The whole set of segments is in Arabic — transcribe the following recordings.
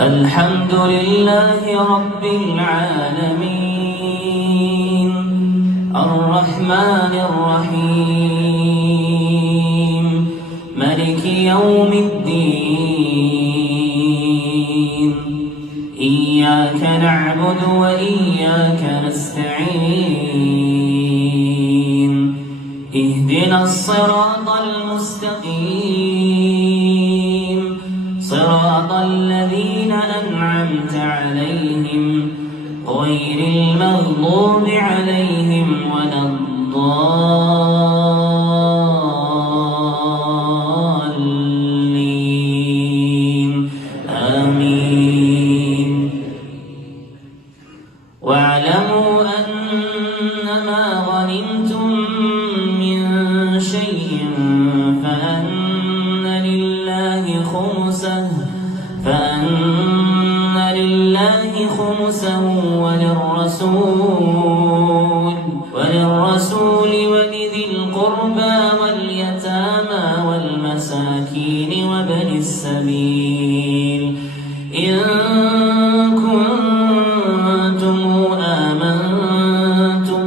الحمد لله رب العالمين الرحمن الرحيم مالك يوم الدين إياك نعبد وإياك نستعين اهدنا الصراط المستقيم صراط الذين أنعمت عليهم غير المغضوب عليهم ولا الضالين آمين. واعلموا أنما غنمتم من شيء فأن لله خمسه وللرسول ولذي القربى واليتامى والمساكين وابن السبيل إن كنتم آمنتم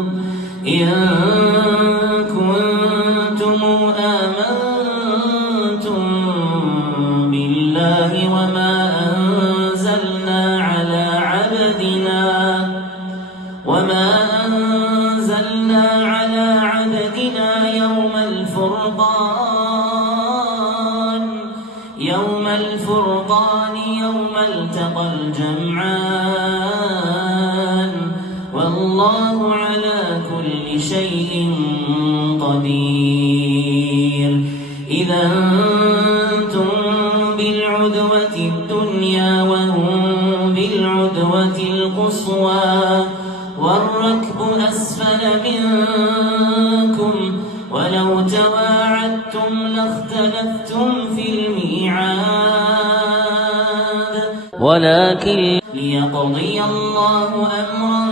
بالله وما أنزلنا على عبدنا يوم الفرقان يوم التقى الجمعان والله على كل شيء قدير. إذا أنتم بالعدوة الدنيا وهم بالعدوة القصوى والركب أسفل منكم ولو تواعدتم لاختلفتم في الميعاد ولكن ليقضي الله أمرا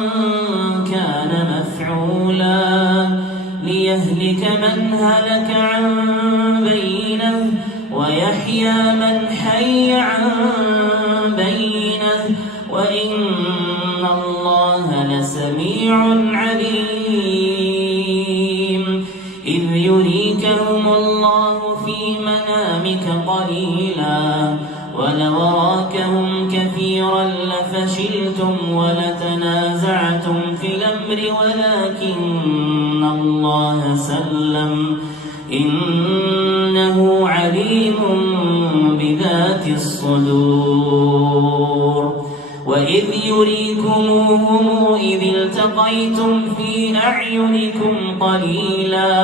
كان مفعولا ليهلك من هلك عن بينه ويحيى من حي عن بينه وإن الله لسميع عليم. إذ يريكهم الله في منامك قليلا ولو أراكهم كثيرا لفشلتم ولتنازعتم في الأمر ولكن الله سلم إنه عليم بذات الصدور. وإذ يريكموهم إذ التقيتم في أعينكم قليلا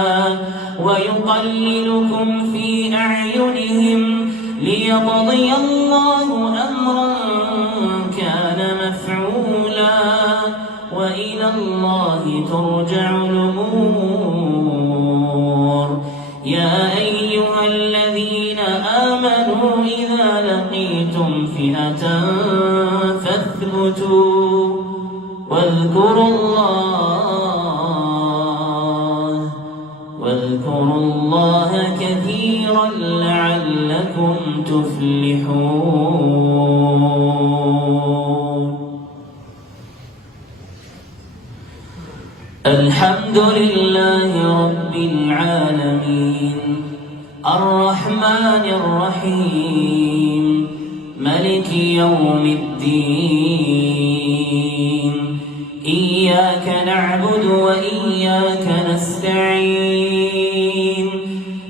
ويقللكم في أعينهم ليقضي الله أمرا كان مفعولا وإلى الله ترجع الأمور. يا أيها الذين آمنوا إذا لقيتم فئة فاثبتوا واذكروا الله كثيرا لعلكم تفلحون. الحمد لله رب العالمين الرحمن الرحيم مالك يوم الدين إياك نعبد وإياك نستعين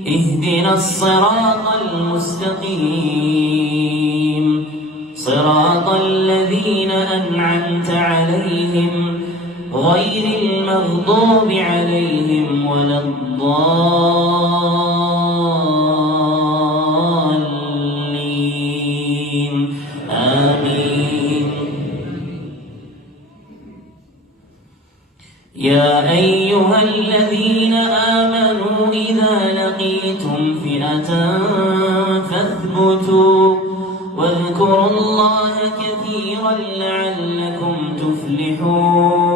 اهدنا الصراط المستقيم صراط الذين أنعمت عليهم غير المغضوب عليهم ولا الضالين آمين. يا أيها الذين آمنوا إذا لقيتم فئة فاثبتوا واذكروا الله كثيرا لعلكم تفلحون.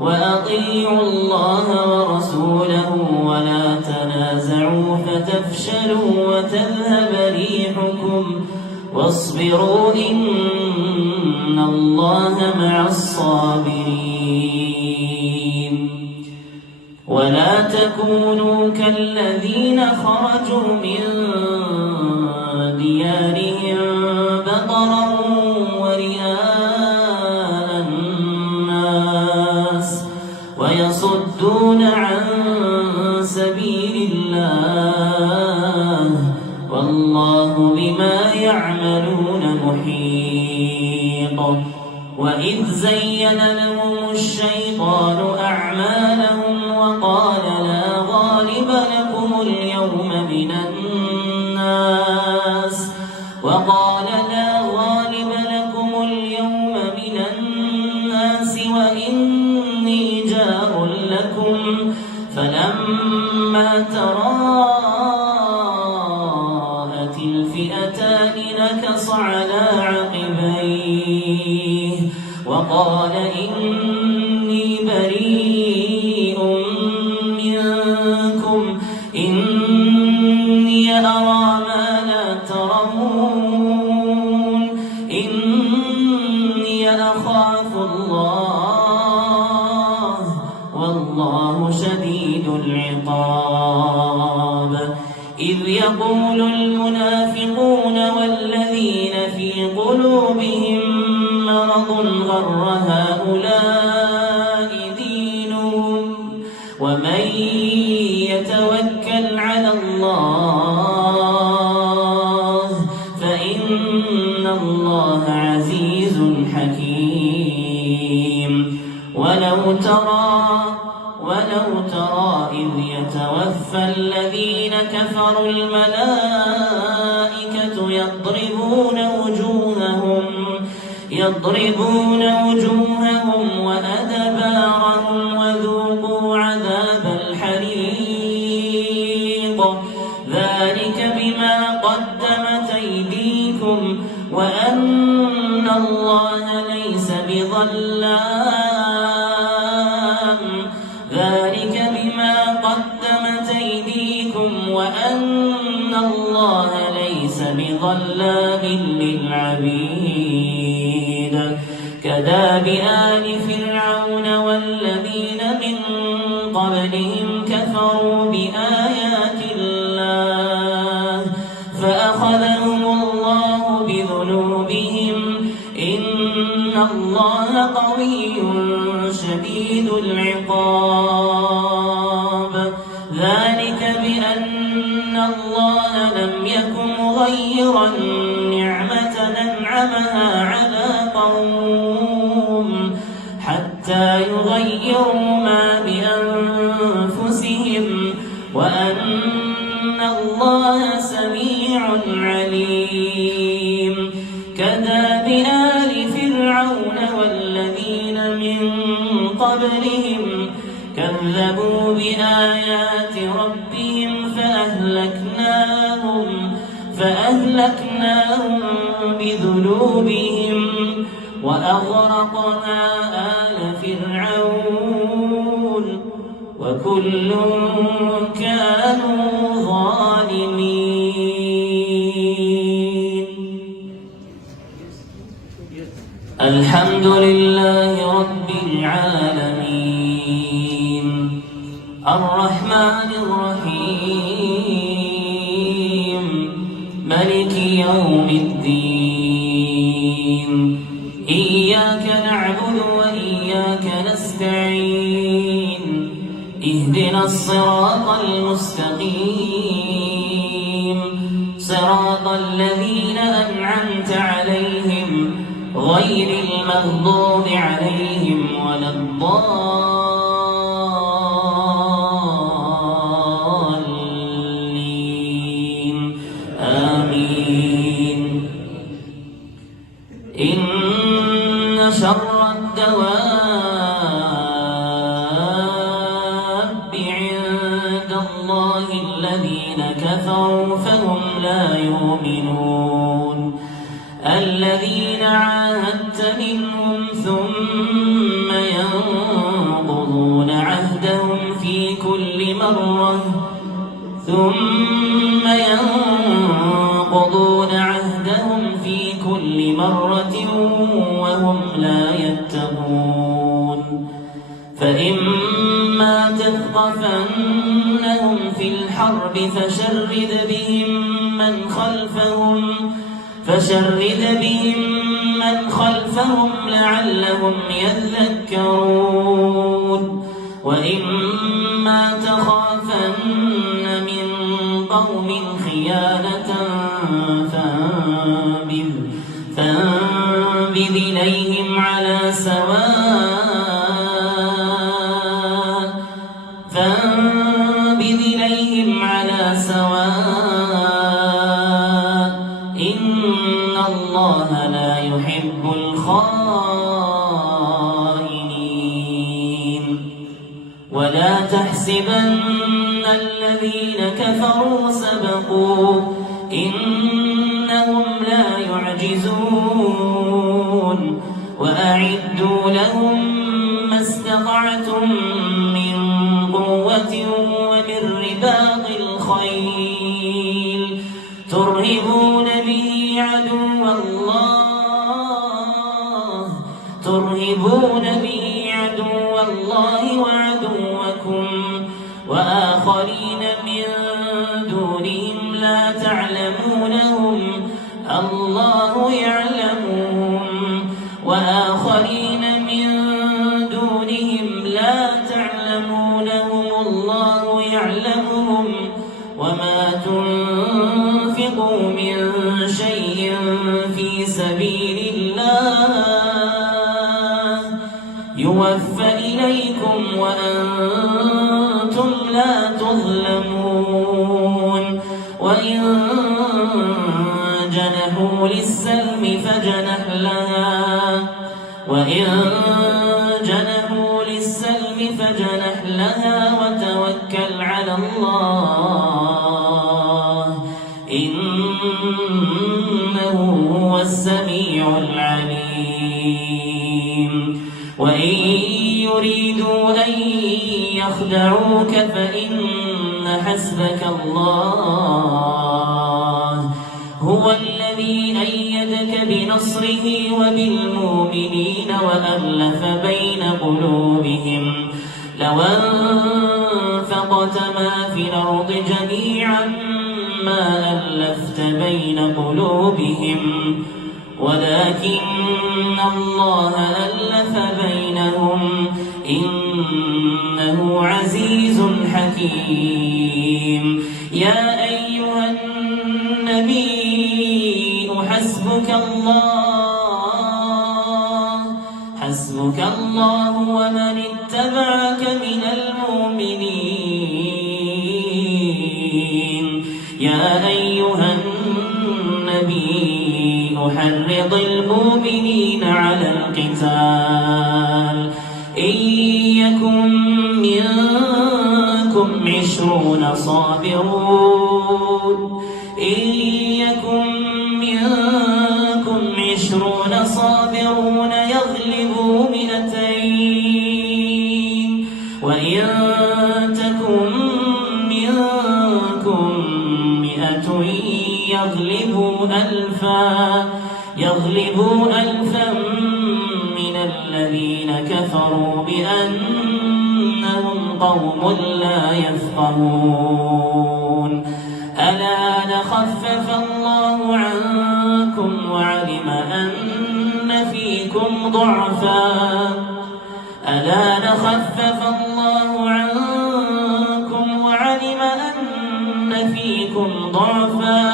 وأطيعوا الله ورسوله ولا تنازعوا فتفشلوا وتذهب ريحكم واصبروا إن الله مع الصابرين ولا تكونوا كالذين خرجوا من ديارهم بطرا ورئاء الناس ويصدون عن سبيل الله والله بما يعملون محيط وإذ زين لهم الشيطان أعمالهم وقال لا غالب لكم اليوم من الناس وإني جار لكم فلما تراءت الفئتان نكص على عقبيه وقال إني بريء منكم إني أرى ما لا ترون إني أخاف الله والله شديد العقاب إذ يقول المنافقون والذين في قلوبهم مرض غر هؤلاء دينهم ومن يتوكل على الله فإن الله عزيز حكيم ولو ترى إذ يتوفى الذين كفروا الملائكة يضربون وجوههم وأدبارهم وذوقوا عذاب الحريق ذلك بما قدمت أيديكم وأن الله ليس بظلام للعبيد كداب آل فرعون والذين من قبلهم كفروا بآيات الله فأخذهم الله بذنوبهم إن الله قوي شديد العقاب ذلك بأن الله لم يكن مغيرا نعمة أنعمها على قوم حتى يغيروا ما بأنفسهم وأن الله سميع عليم كداب آل فرعون والذين من قبلهم كذبوا بآيات ربهم فأهلكناهم بذنوبهم وأغرقنا آل فرعون وكل كانوا ظالمين. الحمد لله رب العالمين الرحمن الرحيم ملك يوم الدين إياك نعبد وإياك نستعين اهدنا الصراط المستقيم صراط الذين أنعمت عليهم غير المغضوب عليهم ولا الضالين آمين. إن شر الدواب عند الله الذين كفروا فهم لا يؤمنون الذين عاهدت منهم ثم ينقضون عهدهم في كل مرة مرة وهم لا يتقون فإما تثقفنهم في الحرب فشرد بهم من خلفهم لعلهم يذكرون وإما تخافن من قوم خيانة فانبذ إليهم على سواء إن الله لا يحب الخائنين ولا تحسبن الذين كفروا سبقوا إنهم لا يعجزون وأعدوا لهم ما استطعتم من قوة ومن رباط الخيل ترهبون به عدو الله وعدوكم وآخرين من دونهم لا تعلمونهم الله يعلمهم وما تنفقوا من شيء في سبيل الله يوفى إليكم وأنتم لا تظلمون وإن جنحوا للسلم فجنح لها وتوكل على الله إنه هو السميع العليم وإن يريدوا أن يخدعوك فإن حسبك الله هو الذي أيدك بنصره وبالمؤمنين وألف بين قلوبهم لو أنفقت ما في الأرض جميعا ما ألفت بين قلوبهم ولكن الله ألف بينهم إنه عزيز حكيم يا أيها النبي حسبك الله ومن اتبعك من المؤمنين يا أيها النبي حرض المؤمنين على القتال إن يكن منكم 20 صابرون يغلبوا 200 وإن تكن منكم 100 يغلبوا ألفا من الذين كفروا بأنهم قوم لا يفقهون الآن خفف الله عنكم وعلم أن فيكم ضعفا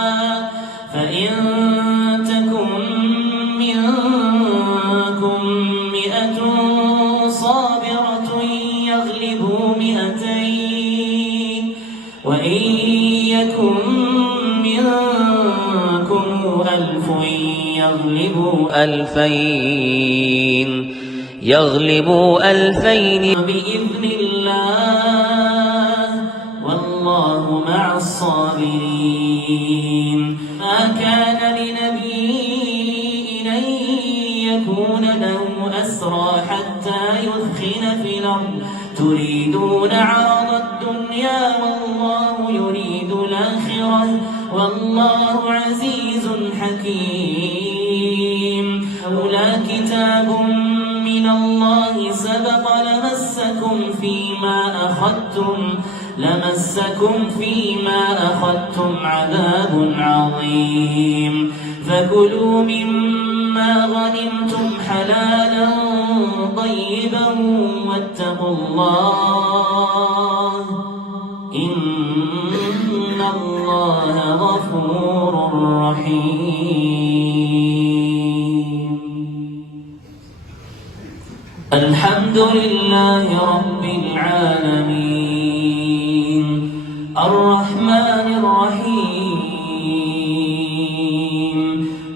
فإن تكن منكم 100 صابرة يغلبوا 200 وإن يكن منكم 1000 يغلبوا 2000 بإذن الله والله مع الصابرين ما كان لنبي أن يكون له أسرى حتى يثخن في الأرض تريدون عرض الدنيا والله يريد الآخرة والله عزيز حكيم كتاب من الله سبق لمسكم فيما أخذتم عذاب عظيم فكلوا مما غنمتم حلالا طيبا واتقوا الله إن الله غفور رحيم. الحمد لله رب العالمين الرحمن الرحيم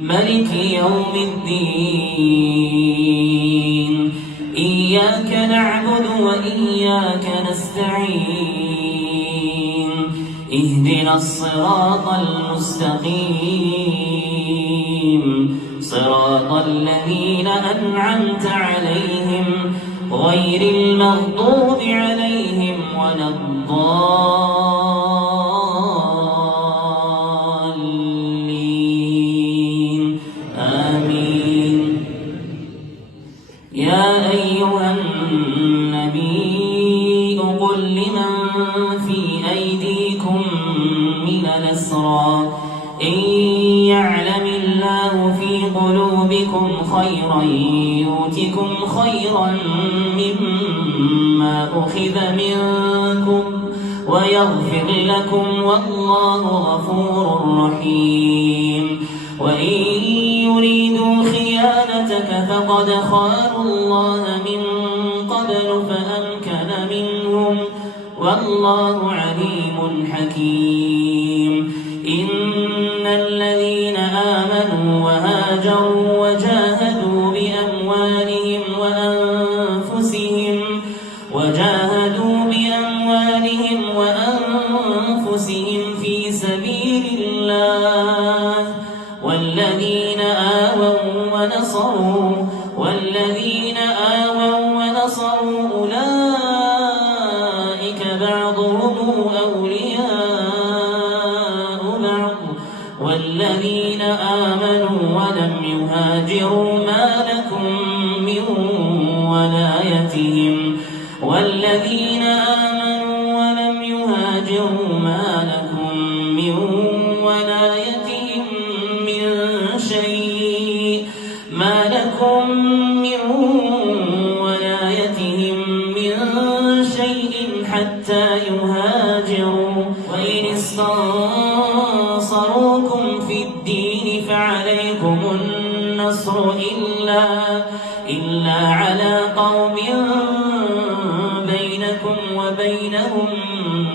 ملك يوم الدين إياك نعبد وإياك نستعين اهدنا الصراط المستقيم صراط الذين أنعمت عليهم غير المغضوب عليهم ولا الضالين آمين. يا أيها النبي قل لمن في أيديكم من الأسرى إن يعلم الله في قلوبكم خيرا يؤتكم خيرا مما أخذ منكم ويغفر لكم والله غفور رحيم. وإن يريدوا خيانتك فقد خانوا الله من قبل فأمكن منهم والله عليم حكيم. إن الذين آمنوا وهاجروا وجاهدوا بأموالهم وأنفسهم في سبيل الله والذين آووا ونصروا أولئك بعضهم أولياء بعض والذين آمنوا ولم يهاجروا ما لكم من ولايتهم من شيء حتى يهاجروا. وإن استنصروكم في الدين فعليكم النصر إلا على قوم بينكم وبينهم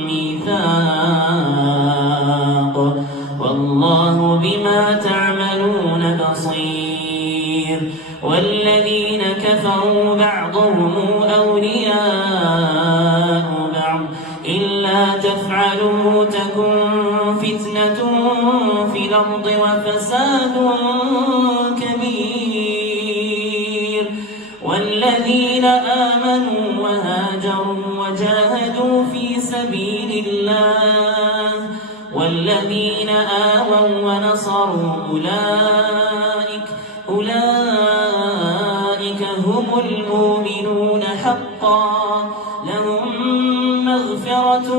ميثاق والله بما تعملون بصير. والذين كفروا بعضهم أولياء بعض إلا تفعلوا تكن فتنة في الأرض وفساد كبير. والذين آمنوا وهاجروا وجاهدوا في سبيل الله والذين آووا ونصروا أولئك هم المؤمنون حقا لهم مغفرة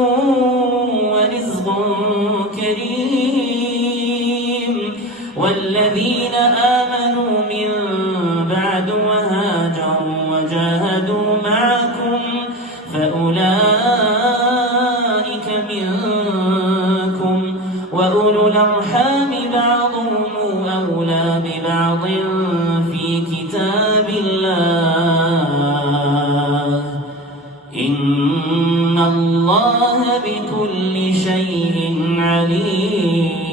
ورزق كريم. والذين آمنوا من بعد وهاجروا وجاهدوا معكم فأولئك منكم وأولو الأرحام بعضهم أولى ببعض في كتاب الله إن الله بكل شيء عليم.